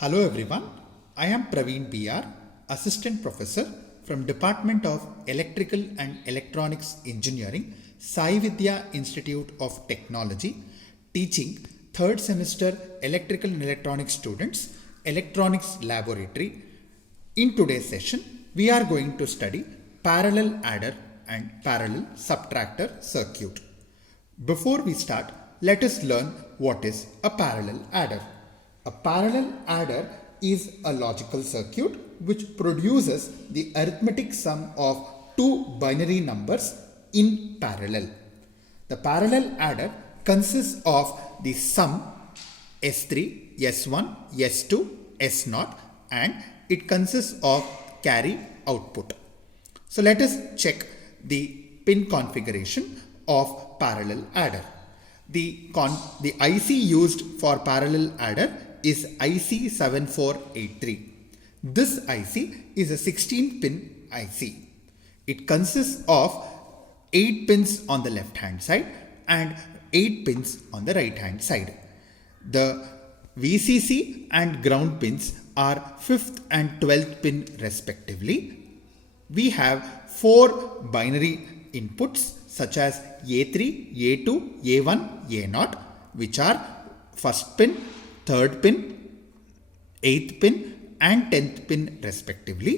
Hello everyone, I am Praveen PR, Assistant Professor from Department of Electrical and Electronics Engineering, Sai Vidya Institute of Technology, teaching 3rd semester Electrical and Electronics students, Electronics Laboratory. In today's session, we are going to study parallel adder and parallel subtractor circuit. Before we start, let us learn what is a parallel adder. A parallel adder is a logical circuit which produces the arithmetic sum of two binary numbers in parallel. The parallel adder consists of the sum S3, S1, S2, S0 and it consists of carry output. So let us check the pin configuration of parallel adder. The IC used for parallel adder is IC7483. This IC is a 16-pin IC. It consists of 8 pins on the left hand side and 8 pins on the right hand side. The VCC and ground pins are 5th and 12th pin respectively. We have 4 binary inputs such as A3, A2, A1, A0 which are 1st pin, 3rd pin, 8th pin and 10th pin respectively.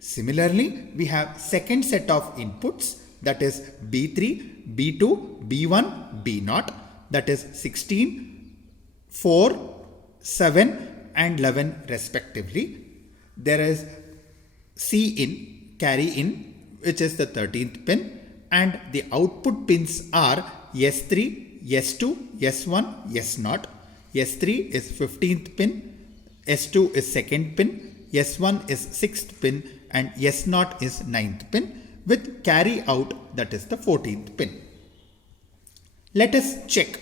Similarly, we have second set of inputs that is B3, B2, B1, B0 that is 16, 4, 7 and 11 respectively. There is C in, carry in which is the 13th pin and the output pins are S3, S2, S1, S0. S3 is 15th pin, S2 is 2nd pin, S1 is 6th pin and S0 is 9th pin with carry out that is the 14th pin. Let us check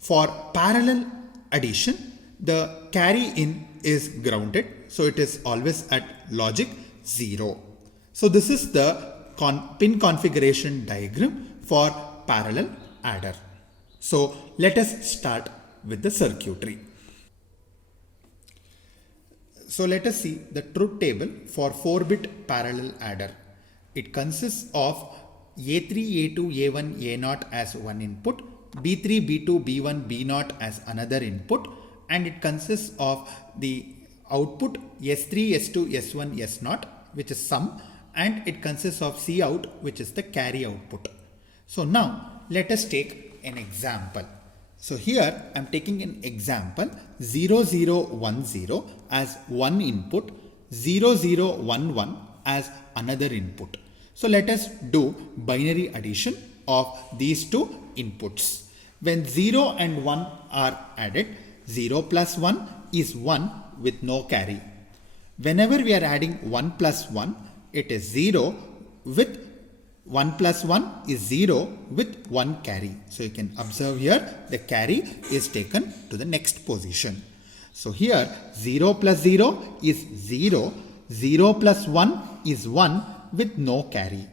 for parallel addition. The carry in is grounded, so it is always at logic 0. So this is the pin configuration diagram for parallel adder. So let us start with the circuitry. So let us see the truth table for 4-bit parallel adder. It consists of A3, A2, A1, A0 as one input, B3, B2, B1, B0 as another input, and it consists of the output S3, S2, S1, S0 which is sum, and it consists of C out which is the carry output. So now let us take an example. So here I am taking an example 0010 as one input, 0011 as another input. So let us do binary addition of these two inputs. When 0 and 1 are added, 0 plus 1 is 1 with no carry. Whenever we are adding 1 plus 1, it is 0 with 1 plus 1 is 0 with 1 carry. So you can observe here the carry is taken to the next position. So here 0 plus 0 is 0, 0 plus 1 is 1 with no carry.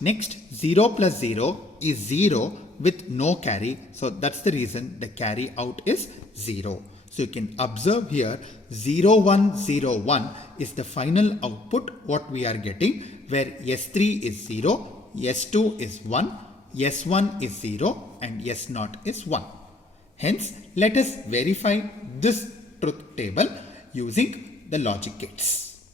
Next 0 plus 0 is 0 with no carry. So that's the reason the carry out is 0. So you can observe here 0101 is the final output what we are getting, where S3 is 0, S2 is 1, S1 is 0 and S0 is 1. Hence, let us verify this truth table using the logic gates.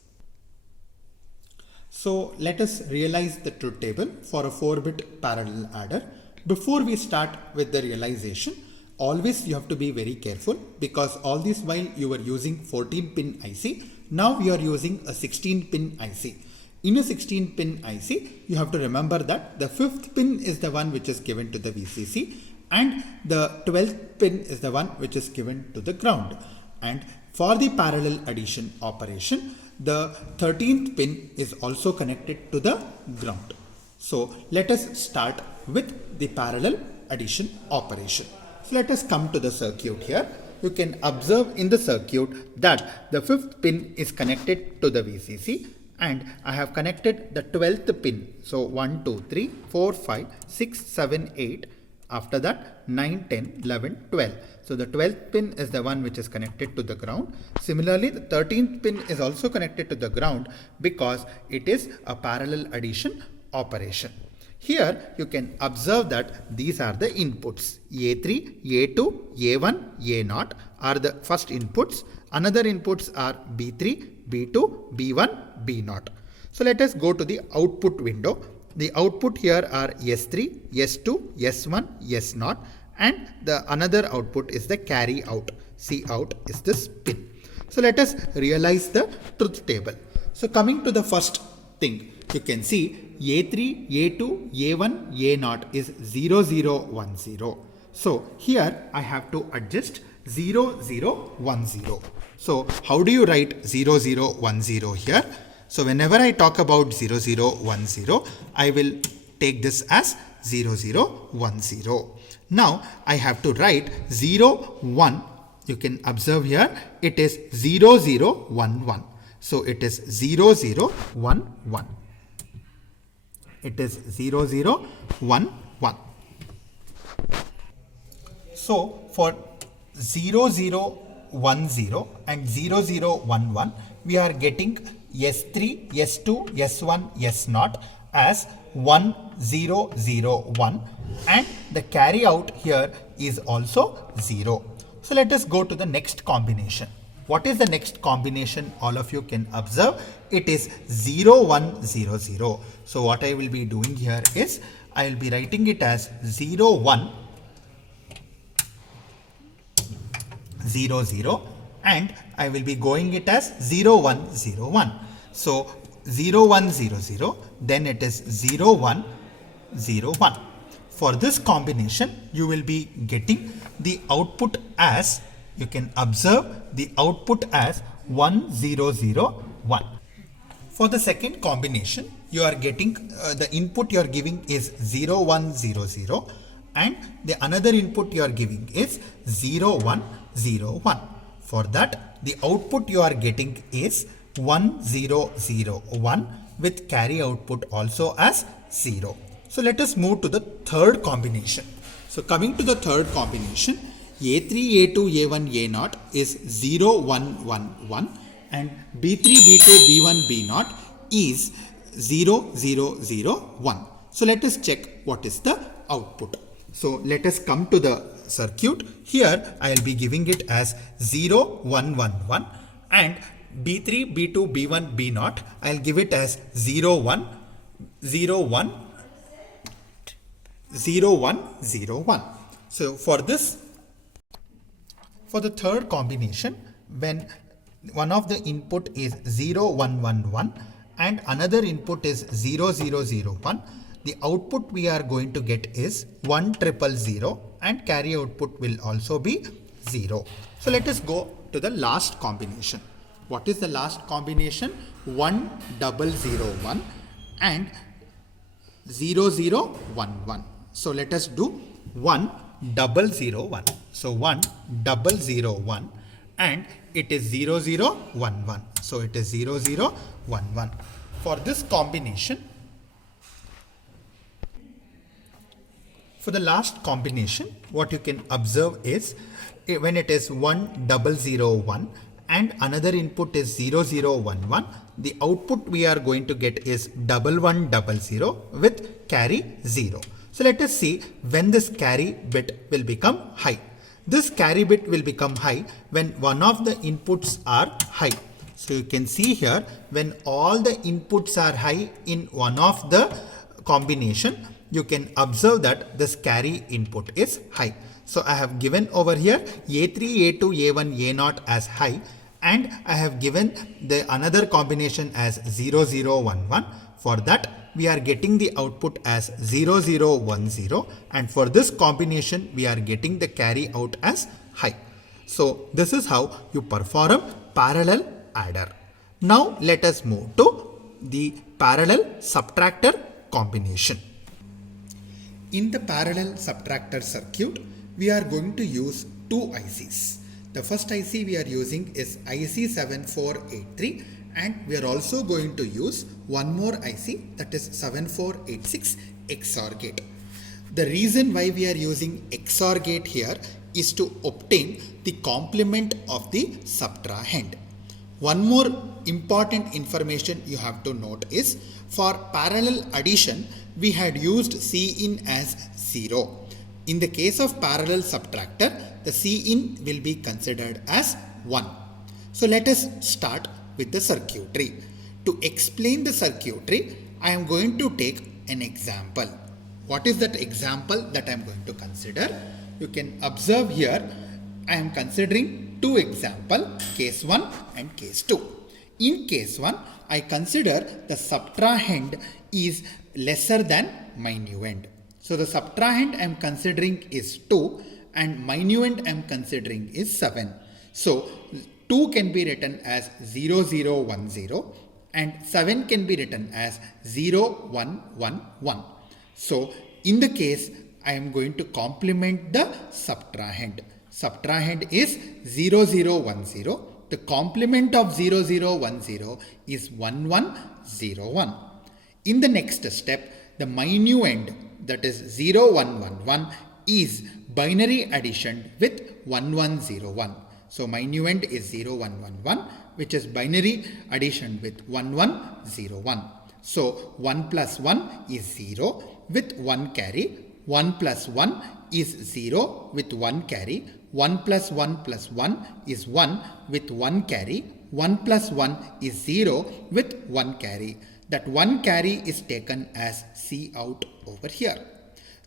So let us realize the truth table for a 4-bit parallel adder. Before we start with the realization, always you have to be very careful because all this while you were using 14-pin IC, now we are using a 16-pin IC. In a 16-pin IC, you have to remember that the 5th pin is the one which is given to the VCC and the 12th pin is the one which is given to the ground. And for the parallel addition operation, the 13th pin is also connected to the ground. So let us start with the parallel addition operation. So let us come to the circuit here. You can observe in the circuit that the 5th pin is connected to the VCC and I have connected the 12th pin. So 1, 2, 3, 4, 5, 6, 7, 8 After that 9, 10, 11, 12. So the 12th pin is the one which is connected to the ground. Similarly, the 13th pin is also connected to the ground because it is a parallel addition operation. Here you can observe that these are the inputs. A3, A2, A1, A0 are the first inputs. Another inputs are B3, B2, B1, B0. So let us go to the output window. The output here are S3, S2, S1, S0, and the another output is the carry out. C out is this pin. So let us realize the truth table. So coming to the first thing, you can see A3, A2, A1, A0 is 0, 0, 1, 0. So here I have to adjust 0, 0, 1, 0. So how do you write 0, 0, 1, 0 here? So whenever I talk about 0, 0, 1, 0, I will take this as 0, 0, 1, 0. Now I have to write 0, 1. You can observe here it is 0, 0, 1, 1. So it is 0, 0, 1, 1. It is 0, 0, 1, 1. So for 0, 0, 1, 0 and 0, 0, 1, 1, we are getting S3, S2, S1, S0 as 1, 0, 0, 1, and the carry out here is also 0. So let us go to the next combination. What is the next combination? All of you can observe it is 0, 1, 0, 0. So what I will be doing here is I will be writing it as 0, 1, 0, 0, and I will be going it as 0, 1, 0, 1. So 0, 1, 0, 0, then it is 0, 1, 0, 1. For this combination, you will be getting the output as, you can observe the output as 1, 0, 0, 1. For the second combination, you are getting the input you are giving is 0, 1, 0, 0, and the another input you are giving is 0, 1, 0, 1. For that, the output you are getting is 1, 0, 0, 1 with carry output also as 0. So let us move to the third combination. So coming to the third combination, A3, A2, A1, A0 is 0, 1, 1, 1, and B3, B2, B1, B0 is 0, 0, 0, 1. So let us check what is the output. So let us come to the circuit. Here I will be giving it as 0, 1, 1, 1, and B3, B2, B1, B0 I will give it as 0, 1, 0, 1, 0, 1, 0, 1. So for this, for the third combination, when one of the input is 0, 1, 1, 1 and another input is 0, 0, 0, 1, the output we are going to get is 1, 0, 0, and carry output will also be 0. So let us go to the last combination. What is the last combination? 1, 0, 0, 1 and 0, 0, 1, 1. So let us do 1, 0, 0, 1. So 1, 0, 0, 1 and it is 0, 0, 1, 1. So it is 0, 0, 1, 1. For this combination, for the last combination, what you can observe is when it is 1, 0, 0, 1 and another input is 0, 0, 1, 1, the output we are going to get is 1, 1, 0, 0 with carry 0. So let us see when this carry bit will become high. This carry bit will become high when one of the inputs are high. So you can see here when all the inputs are high in one of the combination, you can observe that this carry input is high. So I have given over here A3, A2, A1, A0 as high, and I have given the another combination as 0, 0, 1, 1. For that, we are getting the output as 0, 0, 1, 0, and for this combination we are getting the carry out as high. So this is how you perform parallel adder. Now let us move to the parallel subtractor combination. In the parallel subtractor circuit, we are going to use two ICs. The first IC we are using is IC7483, and we are also going to use one more IC, that is 7486 XOR gate. The reason why we are using XOR gate here is to obtain the complement of the subtrahend. One more important information you have to note is for parallel addition we had used Cin as 0. In the case of parallel subtractor, the Cin will be considered as 1. So let us start with the circuitry. To explain the circuitry, I am going to take an example. What is that example that I am going to consider? You can observe here, I am considering two examples, case 1 and case 2. In case 1, I consider the subtrahend is lesser than minuend. So the subtrahend I am considering is 2 and minuend I am considering is 7. So 2 can be written as 0, 0, 1, 0 and 7 can be written as 0, 1, 1, 1. So in the case I am going to complement the subtrahend. Subtrahend is 0, 0, 1, 0. The complement of 0, 0, 1, 0 is 1, 1, 0, 1. In the next step, the minuend, that is 0, 1, 1, 1 is binary addition with 1, 1, 0, 1. So minuend is 0, 1, 1, 1 which is binary addition with 1, 1, 0, 1. So 1 plus 1 is 0 with 1 carry. 1 plus 1 is 0 with 1 carry. 1 plus 1 plus 1 is 1 with 1 carry. 1 plus 1 is 0 with 1 carry. That 1 carry is taken as C out over here.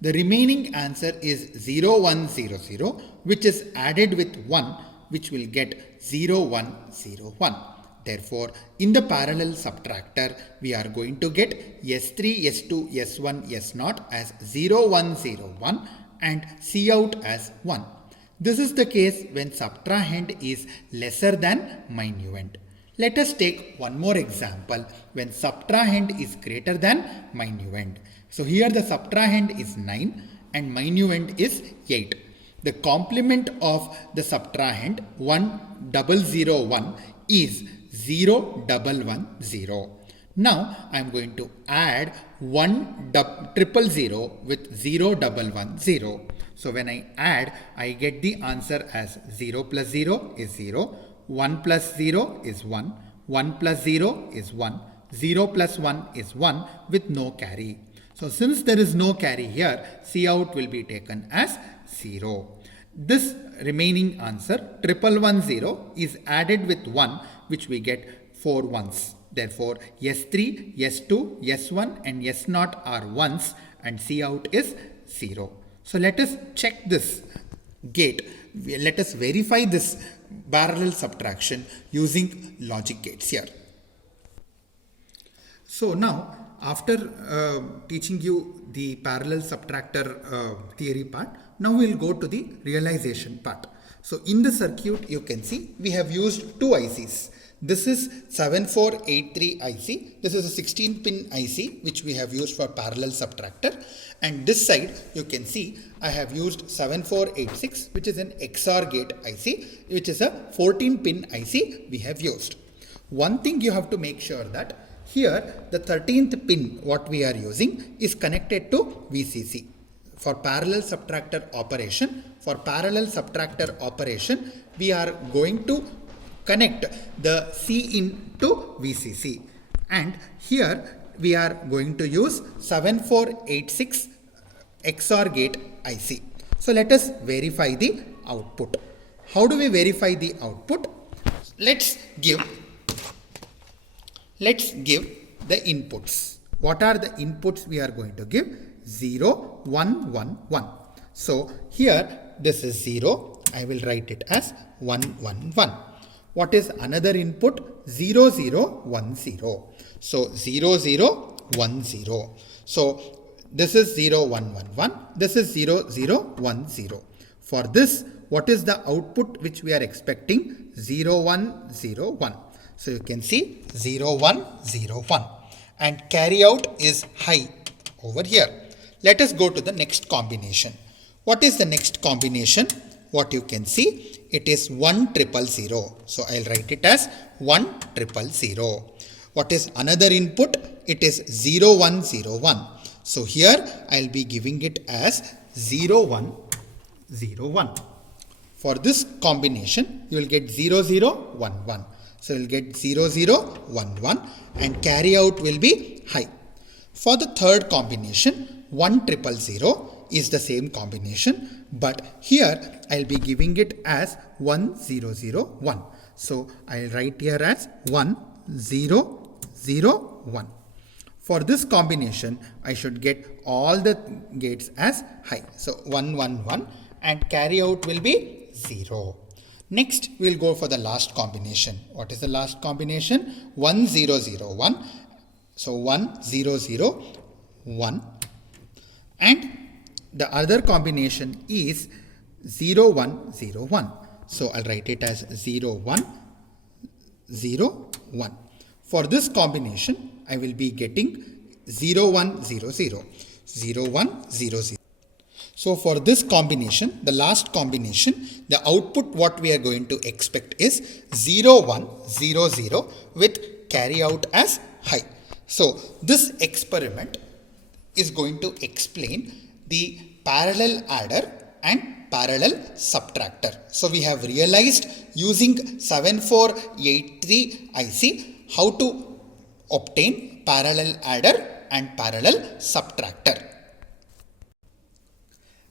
The remaining answer is 0, 1, 0, 0 which is added with 1 which will get 0, 1, 0, 1. Therefore, in the parallel subtractor, we are going to get S3, S2, S1, S0 as 0, 1, 0, 1 and C out as 1. This is the case when subtrahend is lesser than minuend. Let us take one more example when subtrahend is greater than minuend. So here the subtrahend is 9 and minuend is 8. The complement of the subtrahend 1001 is 0110. Now I am going to add 1000 with 0110. So when I add, I get the answer as 0 plus 0 is 0, 1 plus 0 is 1, 1 plus 0 is 1, 0 plus 1 is 1 with no carry. So since there is no carry here, C out will be taken as 0. This remaining answer 1110 is added with 1 which we get 4 ones. Therefore S3, S2, S1 and S0 are ones and C out is 0. So let us check this gate. Let us verify this parallel subtraction using logic gates here. So now after teaching you the parallel subtractor theory part, now we will go to the realization part. So in the circuit you can see we have used two ICs. This is 7483 IC. This is a 16 pin IC which we have used for parallel subtractor. And this side you can see I have used 7486 which is an XOR gate IC which is a 14 pin IC we have used. One thing you have to make sure that here the 13th pin what we are using is connected to VCC. For parallel subtractor operation, we are going to connect the Cin to VCC and here we are going to use 7486 XOR gate IC. So let us verify the output. How do we verify the output? Let's give the inputs. What are the inputs we are going to give? 0, 1, 1, 1. So here this is 0. I will write it as 1, 1, 1. What is another input? 0, 0, 1, 0. So 0, 0, 1, 0. So this is 0, 1, 1, 1. This is 0, 0, 1, 0. For this, what is the output which we are expecting? 0, 1, 0, 1. So you can see 0, 1, 0, 1. And carry out is high over here. Let us go to the next combination. What is the next combination? What you can see, it is 1000. So I'll write it as 1000. What is another input? It is 0101. So here I'll be giving it as 0 1 0 1. For this combination, you will get 0 0 1 1. So you'll get 0 0 1 1 and carry out will be high. For the third combination, 1 0 0 0 is the same combination, but here I'll be giving it as 1 0 0 1. So I'll write here as 1 0 0 1. For this combination, I should get all the gates as high. So 1 1 1 and carry out will be 0. Next, we'll go for the last combination. What is the last combination? 1 0 0 1. So 1 0 0 1. And the other combination is 0 1 0 1. So I'll write it as 0 1 0 1. For this combination, I will be getting 0 1 0 0 0 1 0 0. So for this combination, the last combination, the output what we are going to expect is 0 1 0 0 with carry out as high. So this experiment is going to explain the parallel adder and parallel subtractor. So we have realized using 7483 IC how to obtain parallel adder and parallel subtractor.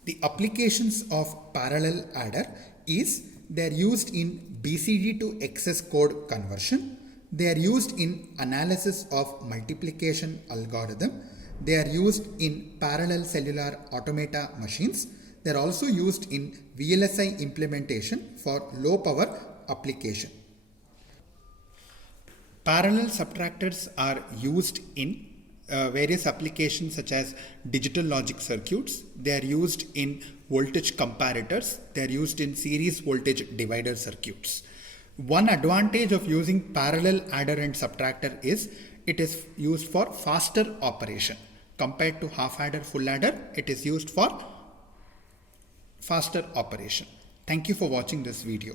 The applications of parallel adder is they are used in BCD to XS code conversion. They are used in analysis of multiplication algorithm. They are used in parallel cellular automata machines. They are also used in VLSI implementation for low power application. Parallel subtractors are used in various applications such as digital logic circuits. They are used in voltage comparators. They are used in series voltage divider circuits. One advantage of using parallel adder and subtractor is it is used for faster operation. Compared to half adder, full adder, it is used for faster operation. Thank you for watching this video.